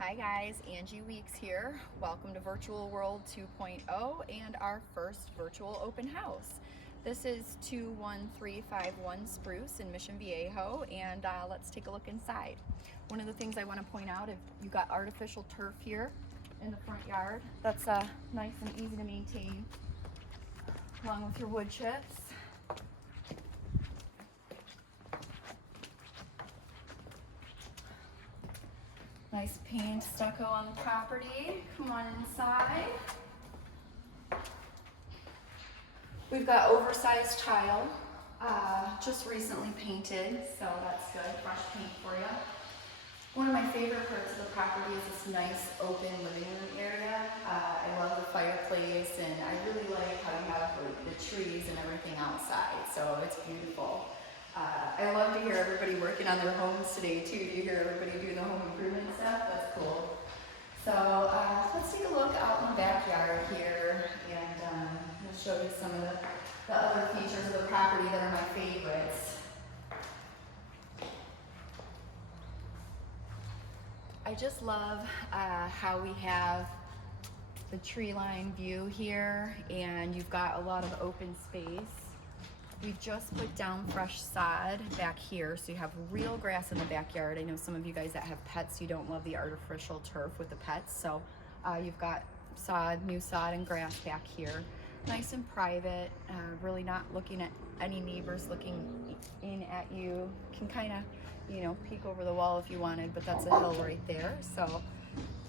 Hi guys, Angie Weeks here. Welcome to Virtual World 2.0 and our first virtual open house. This is 21351 Spruce in Mission Viejo, and let's take a look inside. One of the things I want to point out, if you got artificial turf here in the front yard, that's nice and easy to maintain along with your wood chips. Nice paint stucco on the property. Come on inside. We've got oversized tile, just recently painted, so that's good, fresh paint for you. One of my favorite parts of the property is this nice open living room area. I love the fireplace, and I really like how you have the trees and everything outside, so it's beautiful. I love to hear everybody working on their homes today too. Do you hear everybody doing the home improvement stuff? That's cool. So let's take a look out in the backyard here, and I'll show you some of the other features of the property that are my favorites. I just love how we have the tree line view here, and you've got a lot of open space. We've just put down fresh sod back here, so you have real grass in the backyard. I know some of you guys that have pets, you don't love the artificial turf with the pets, so you've got sod, new sod and grass back here. Nice and private, really not looking at any neighbors looking in at you. Can kind of, peek over the wall if you wanted, but that's a hill right there, so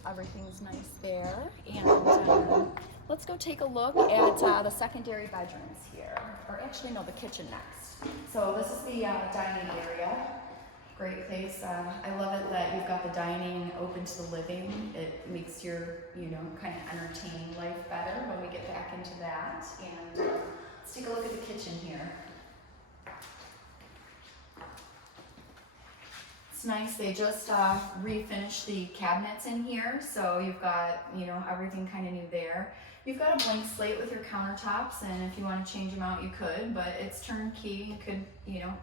everything's nice there. And let's go take a look at the secondary bedrooms here, or actually no, the kitchen next. So this is the dining area. Great place. I love it that you've got the dining open to the living. It makes your, kind of entertaining life better when we get back into that. And let's take a look at the kitchen here. It's nice, they just refinished the cabinets in here, so you've got, everything kind of new there. You've got a blank slate with your countertops, and if you want to change them out, you could, but it's turnkey. You could,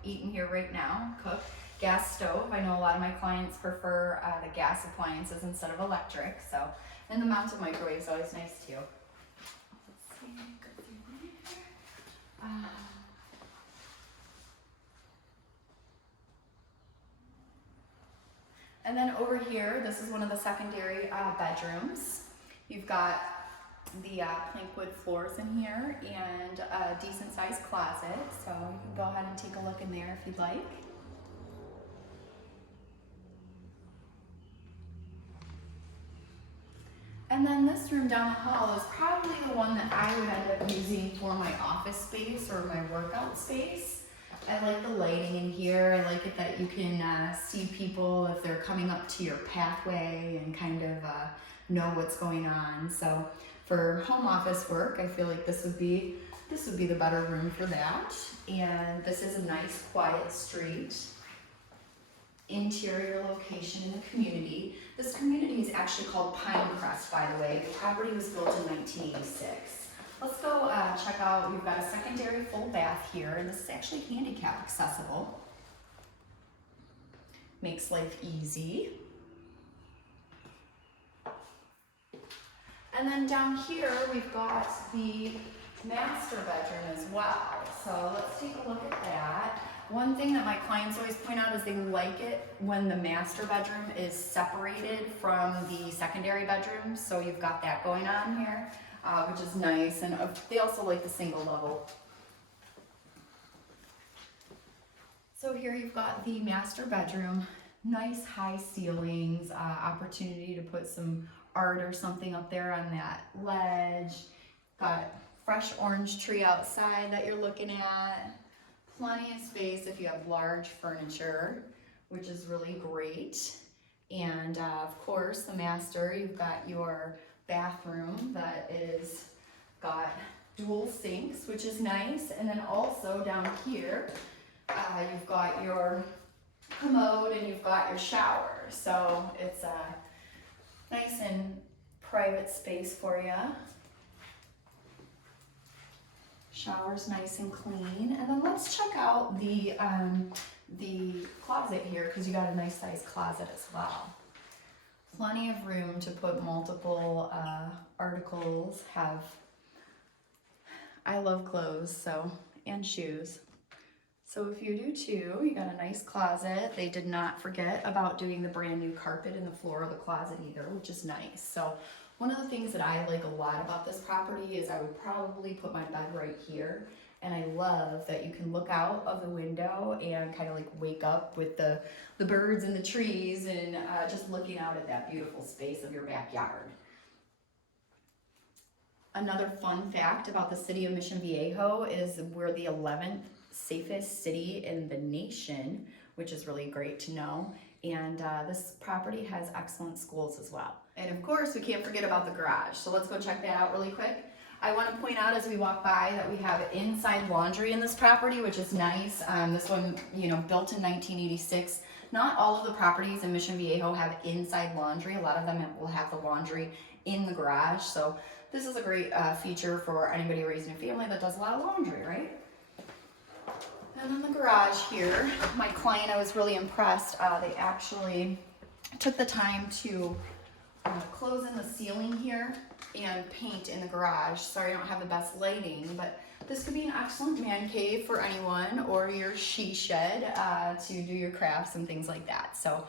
eat in here right now, cook. Gas stove. I know a lot of my clients prefer the gas appliances instead of electric, so, and the mounted microwave is always nice too. Let's see, go through there. And then over here, this is one of the secondary bedrooms. You've got the plank wood floors in here and a decent sized closet. So you can go ahead and take a look in there if you'd like. And then this room down the hall is probably the one that I would end up using for my office space or my workout space. I like the lighting in here. I like it that you can see people if they're coming up to your pathway and kind of know what's going on. So for home office work, I feel like this would be the better room for that. And this is a nice quiet street. Interior location in the community. This community is actually called Pinecrest, by the way. The property was built in 1986. Let's go check out, we've got a secondary full bath here, and this is actually handicap accessible. Makes life easy. And then down here, we've got the master bedroom as well. So let's take a look at that. One thing that my clients always point out is they like it when the master bedroom is separated from the secondary bedroom. So you've got that going on here, which is nice. And they also like the single level. So here you've got the master bedroom. Nice high ceilings, opportunity to put some art or something up there on that ledge. Got fresh orange tree outside that you're looking at. Plenty of space if you have large furniture, which is really great. And of course, the master, you've got your bathroom that is got dual sinks, which is nice. And then also down here, you've got your commode and you've got your shower. So it's a nice and private space for you. Shower's nice and clean. And then let's check out the closet here, because you got a nice sized closet as well. Plenty of room to put multiple articles. I love clothes, so, and shoes. So if you do too, you got a nice closet. They did not forget about doing the brand new carpet in the floor of the closet either, which is nice. So one of the things that I like a lot about this property is I would probably put my bed right here. And I love that you can look out of the window and kind of like wake up with the birds and the trees and just looking out at that beautiful space of your backyard. Another fun fact about the city of Mission Viejo is we're the 11th safest city in the nation, which is really great to know. And this property has excellent schools as well. And of course, we can't forget about the garage. So let's go check that out really quick. I want to point out as we walk by that we have inside laundry in this property, which is nice. This one, built in 1986. Not all of the properties in Mission Viejo have inside laundry. A lot of them will have the laundry in the garage. So this is a great feature for anybody raising a family that does a lot of laundry, right? And then the garage here, my client, I was really impressed. They actually took the time to close in the ceiling here and paint in the garage. Sorry, I don't have the best lighting, but this could be an excellent man cave for anyone, or your she shed to do your crafts and things like that. So,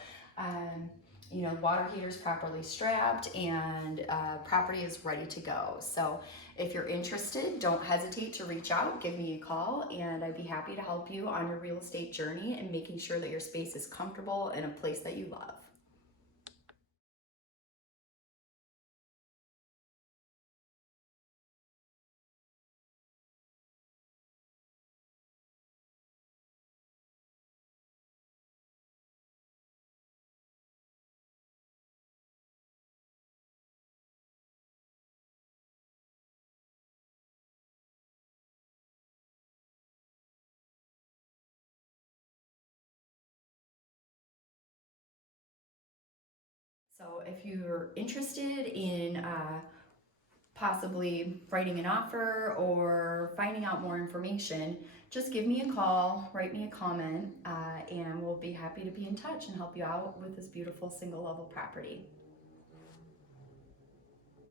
water heater's properly strapped and property is ready to go. So if you're interested, don't hesitate to reach out, give me a call, and I'd be happy to help you on your real estate journey and making sure that your space is comfortable and a place that you love. So if you're interested in possibly writing an offer or finding out more information, just give me a call, write me a comment, and we'll be happy to be in touch and help you out with this beautiful single level property.